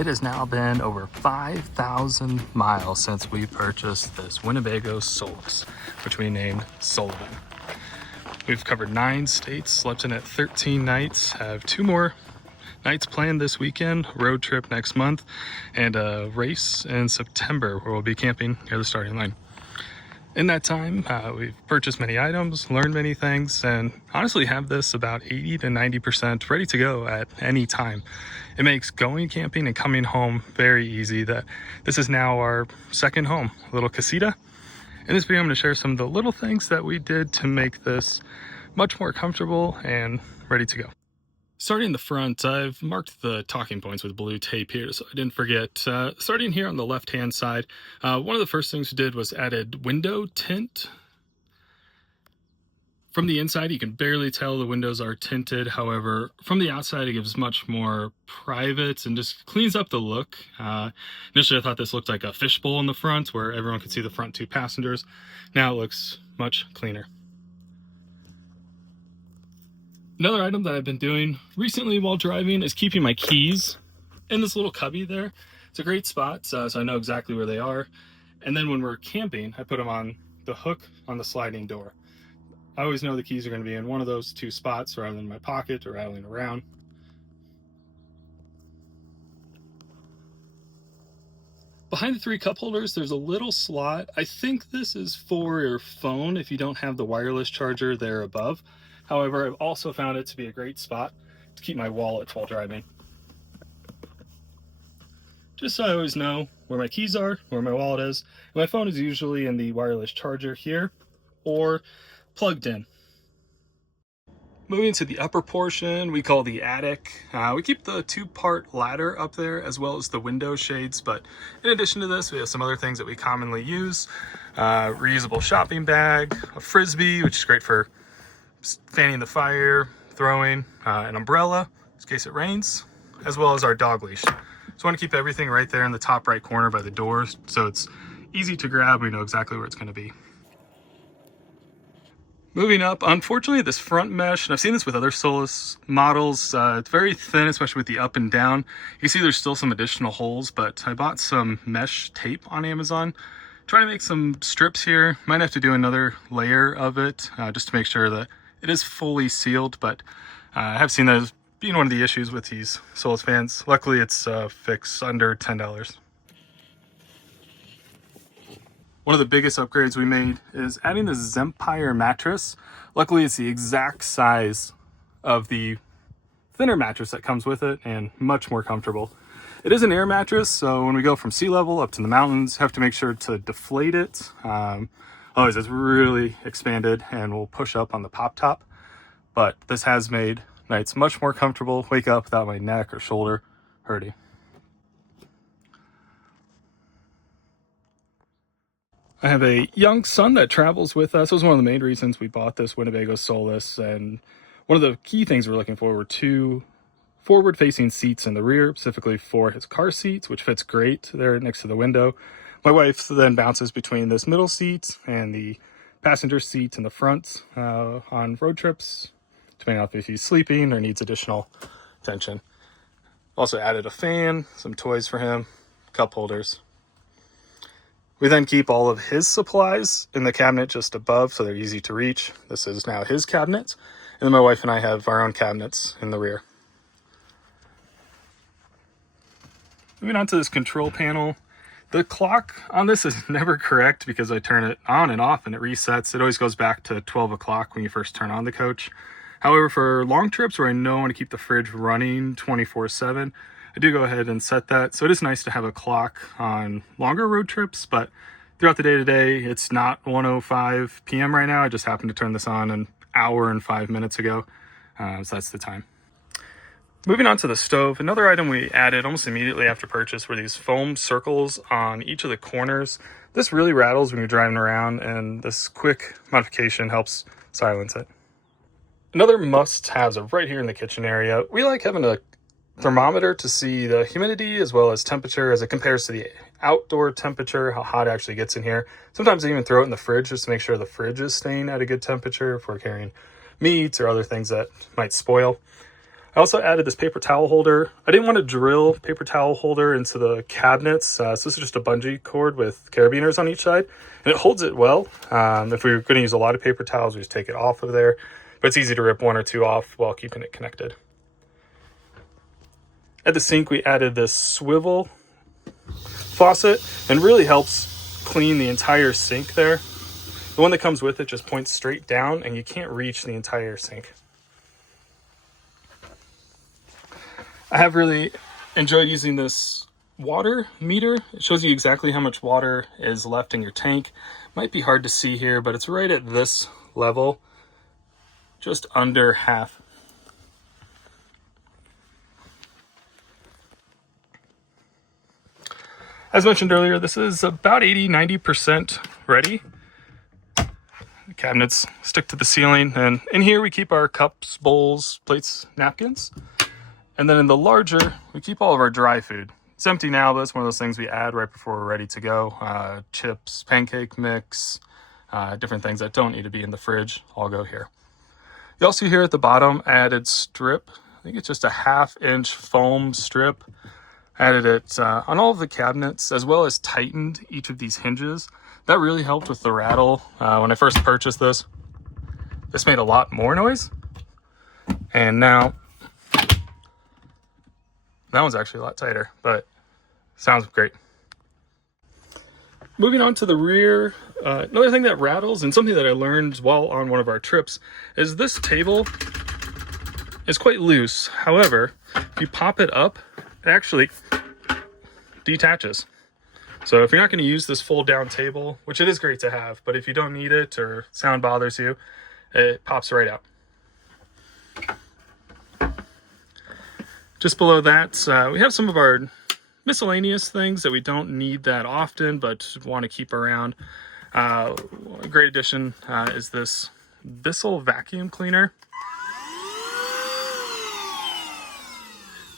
It has now been over 5,000 miles since we purchased this Winnebago Solis, which we named Solivan. We've covered 9 states, slept in it 13 nights, have 2 more nights planned this weekend, road trip next month, and a race in September where we'll be camping near the starting line. In that time, we've purchased many items, learned many things, and honestly have this about 80 to 90% ready to go at any time. It makes going camping and coming home very easy. This is now our second home, a little casita. In this video, I'm going to share some of the little things that we did to make this much more comfortable and ready to go. Starting in the front, I've marked the talking points with blue tape here so I didn't forget. Starting here on the left-hand side, one of the first things we did was added window tint. From the inside, you can barely tell the windows are tinted. However, from the outside, it gives much more private and just cleans up the look. Initially, I thought this looked like a fishbowl in the front where everyone could see the front 2 passengers. Now it looks much cleaner. Another item that I've been doing recently while driving is keeping my keys in this little cubby there. It's a great spot, so I know exactly where they are. And then when we're camping, I put them on the hook on the sliding door. I always know the keys are going to be in one of those 2 spots rather than in my pocket or rattling around. Behind the 3 cup holders, there's a little slot. I think this is for your phone if you don't have the wireless charger there above. However, I've also found it to be a great spot to keep my wallet while driving. Just so I always know where my keys are, where my wallet is. My phone is usually in the wireless charger here or plugged in. Moving to the upper portion, we call the attic. We keep the 2-part ladder up there as well as the window shades, but in addition to this, we have some other things that we commonly use. Reusable shopping bag, a frisbee, which is great for fanning the fire, throwing, an umbrella in case it rains, as well as our dog leash. So I want to keep everything right there in the top right corner by the doors so it's easy to grab. We know exactly where it's going to be. Moving up, unfortunately this front mesh, and I've seen this with other Solis models, it's very thin, especially with the up and down. You can see there's still some additional holes, but I bought some mesh tape on Amazon. Trying to make some strips here. Might have to do another layer of it just to make sure that it is fully sealed, but I have seen those being one of the issues with these Solis fans. Luckily it's fixed under $10. One of the biggest upgrades we made is adding the Zempire mattress. Luckily it's the exact size of the thinner mattress that comes with it and much more comfortable. It is an air mattress, so when we go from sea level up to the mountains, have to make sure to deflate it. Otherwise it's really expanded and will push up on the pop top. But this has made nights much more comfortable. Wake up without my neck or shoulder hurting. I have a young son that travels with us. It was one of the main reasons we bought this Winnebago Solis. And one of the key things we're looking for were 2 forward-facing seats in the rear, specifically for his car seats, which fits great there next to the window. My wife then bounces between this middle seat and the passenger seat in the front on road trips, depending on if he's sleeping or needs additional attention. Also added a fan, some toys for him, cup holders. We then keep all of his supplies in the cabinet just above so they're easy to reach. This is now his cabinet. And then my wife and I have our own cabinets in the rear. Moving on to this control panel. The clock on this is never correct because I turn it on and off and it resets. It always goes back to 12 o'clock when you first turn on the coach. However, for long trips where I know I want to keep the fridge running 24/7, I do go ahead and set that. So it is nice to have a clock on longer road trips, but throughout the day-to-day, it's not 1:05 p.m. right now. I just happened to turn this on an hour and 5 minutes ago, so that's the time. Moving on to the stove, another item we added almost immediately after purchase were these foam circles on each of the corners. This really rattles when you're driving around, and this quick modification helps silence it. Another must-have is right here in the kitchen area. We like having a thermometer to see the humidity as well as temperature as it compares to the outdoor temperature, how hot it actually gets in here. Sometimes I even throw it in the fridge just to make sure the fridge is staying at a good temperature if we're carrying meats or other things that might spoil. I also added this paper towel holder. I didn't want to drill paper towel holder into the cabinets, so this is just a bungee cord with carabiners on each side, and it holds it well. If we were going to use a lot of paper towels, we just take it off of there, but it's easy to rip one or two off while keeping it connected. At the sink, we added this swivel faucet, and really helps clean the entire sink there. The one that comes with it just points straight down, and you can't reach the entire sink. I have really enjoyed using this water meter. It shows you exactly how much water is left in your tank. Might be hard to see here, but it's right at this level, just under half. As mentioned earlier, this is about 80-90% ready. The cabinets stick to the ceiling, and in here we keep our cups, bowls, plates, napkins. And then in the larger, we keep all of our dry food. It's empty now, but it's one of those things we add right before we're ready to go. Chips, pancake mix, different things that don't need to be in the fridge, all go here. You also see here at the bottom, I added strip. I think it's just a 1/2-inch foam strip. Added it on all of the cabinets, as well as tightened each of these hinges. That really helped with the rattle. When I first purchased this made a lot more noise. And now, that one's actually a lot tighter, but sounds great. Moving on to the rear, another thing that rattles, and something that I learned while on one of our trips, is this table is quite loose. However, if you pop it up, it actually detaches. So if you're not going to use this fold down table, which it is great to have, but if you don't need it or sound bothers you, it pops right out. Just below that, we have some of our miscellaneous things that we don't need that often, but want to keep around. A great addition is this Bissell vacuum cleaner.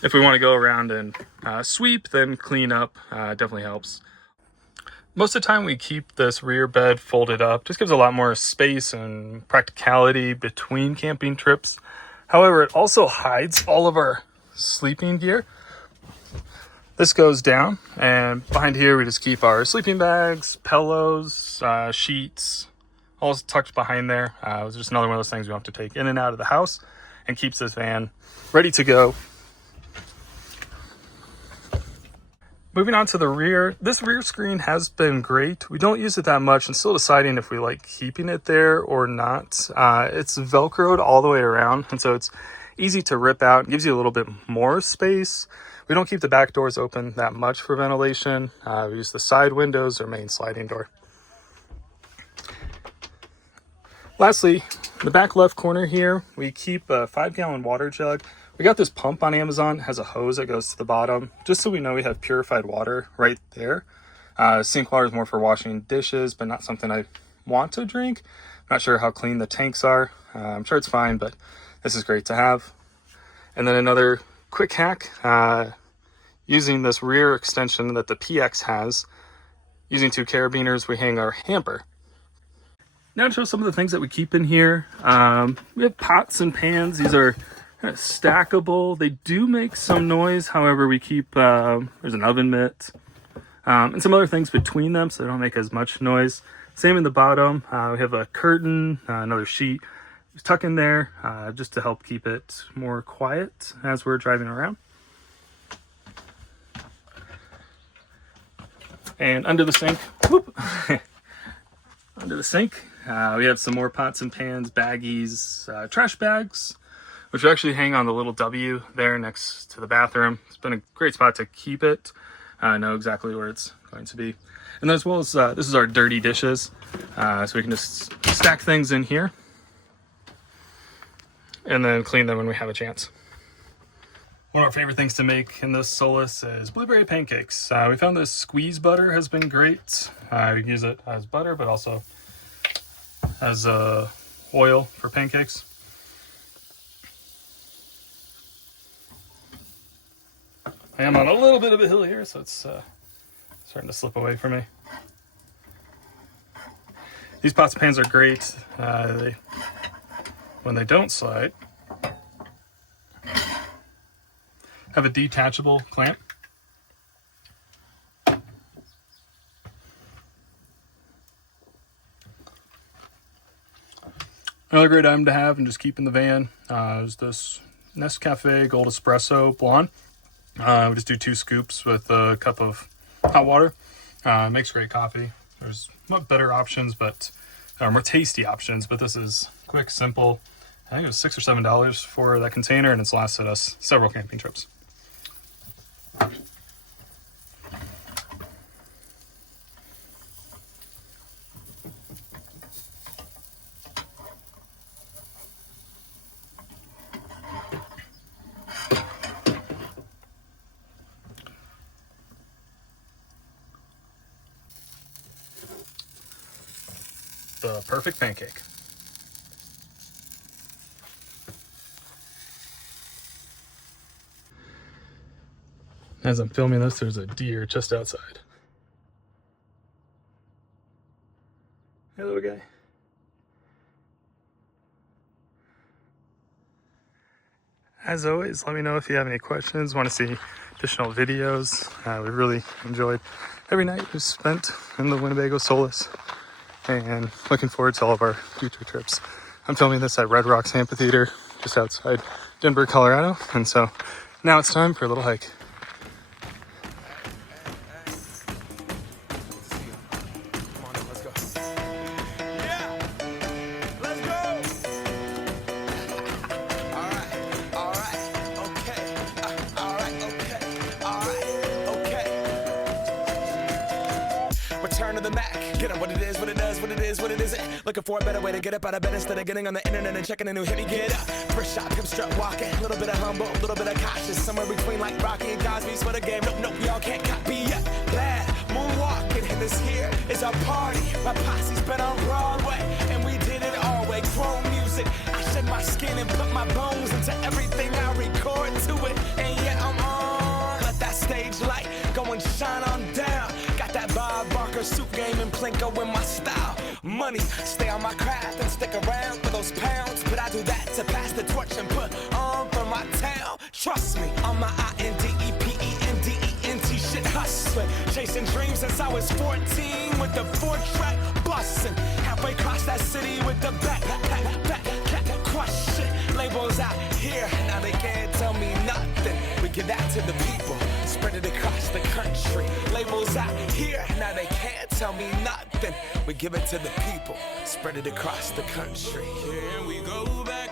If we want to go around and sweep, then clean up, definitely helps. Most of the time we keep this rear bed folded up. Just gives a lot more space and practicality between camping trips. However, it also hides all of our sleeping gear. This goes down, and behind here we just keep our sleeping bags, pillows, sheets, all tucked behind there. It's just another one of those things we don't have to take in and out of the house, and keeps this van ready to go. Moving on to the rear, this rear screen has been great. We don't use it that much and still deciding if we like keeping it there or not. It's Velcroed all the way around, and so it's easy to rip out. It gives you a little bit more space. We don't keep the back doors open that much for ventilation. We use the side windows or main sliding door. Lastly, in the back left corner here, we keep a 5-gallon water jug. We got this pump on Amazon. It has a hose that goes to the bottom, just so we know we have purified water right there. Sink water is more for washing dishes, but not something I want to drink. I'm not sure how clean the tanks are. I'm sure it's fine, but this is great to have. And then another quick hack, using this rear extension that the PX has, using 2 carabiners, we hang our hamper. Now to show some of the things that we keep in here. We have pots and pans. These are kind of stackable. They do make some noise. However, we keep, there's an oven mitt, and some other things between them so they don't make as much noise. Same in the bottom. We have a curtain, another sheet. Just tuck in there just to help keep it more quiet as we're driving around. And under the sink, under the sink, we have some more pots and pans, baggies, trash bags, which actually hang on the little W there next to the bathroom. It's been a great spot to keep it. I know exactly where it's going to be. And as well as, this is our dirty dishes. So we can just stack things in here and then clean them when we have a chance. One of our favorite things to make in this Solis is blueberry pancakes. We found this squeeze butter has been great. We can use it as butter, but also as oil for pancakes. I am on a little bit of a hill here, so it's starting to slip away from me. These pots and pans are great. When they don't slide, have a detachable clamp. Another great item to have and just keep in the van is this Nescafe Gold Espresso Blonde. We just do 2 scoops with a cup of hot water. Makes great coffee. There's not better options, but more tasty options, but this is quick, simple. I think it was $6 or $7 for that container, and it's lasted us several camping trips. The perfect pancake. As I'm filming this, there's a deer just outside. Hey, little guy. As always, let me know if you have any questions, want to see additional videos. We really enjoyed every night we spent in the Winnebago Solis, and looking forward to all of our future trips. I'm filming this at Red Rocks Amphitheater just outside Denver, Colorado, and so now it's time for a little hike. Return to the Mac, get up what it is, what it does, what it is, what it isn't. Looking for a better way to get up out of bed instead of getting on the internet and checking a new hit. Me get up, first shot, come strut walking. A little bit of humble, a little bit of cautious. Somewhere between like Rocky and Cosby's for the game. Nope, nope, y'all can't copy yet. Glad moonwalking, and this here is our party. My posse's been on Broadway, and we did it all way. Chrome music, I shed my skin and put my bones into everything I record to it. And yeah, I'm on. Let that stage light go and shine on down. Got that Bob Barker suit game and Plinko in my style. Money, stay on my craft and stick around for those pounds. But I do that to pass the torch and put on for my town. Trust me, on my INDEPENDENT shit hustling. Chasing dreams since I was 14 with the 4-track bustin'. Halfway across that city with the back crush shit. Labels out here, now they can't tell me nothing. We give that to the people, spread it across the country. Labels out here, now they can't tell me nothing. We give it to the people, spread it across the country. Here we go back.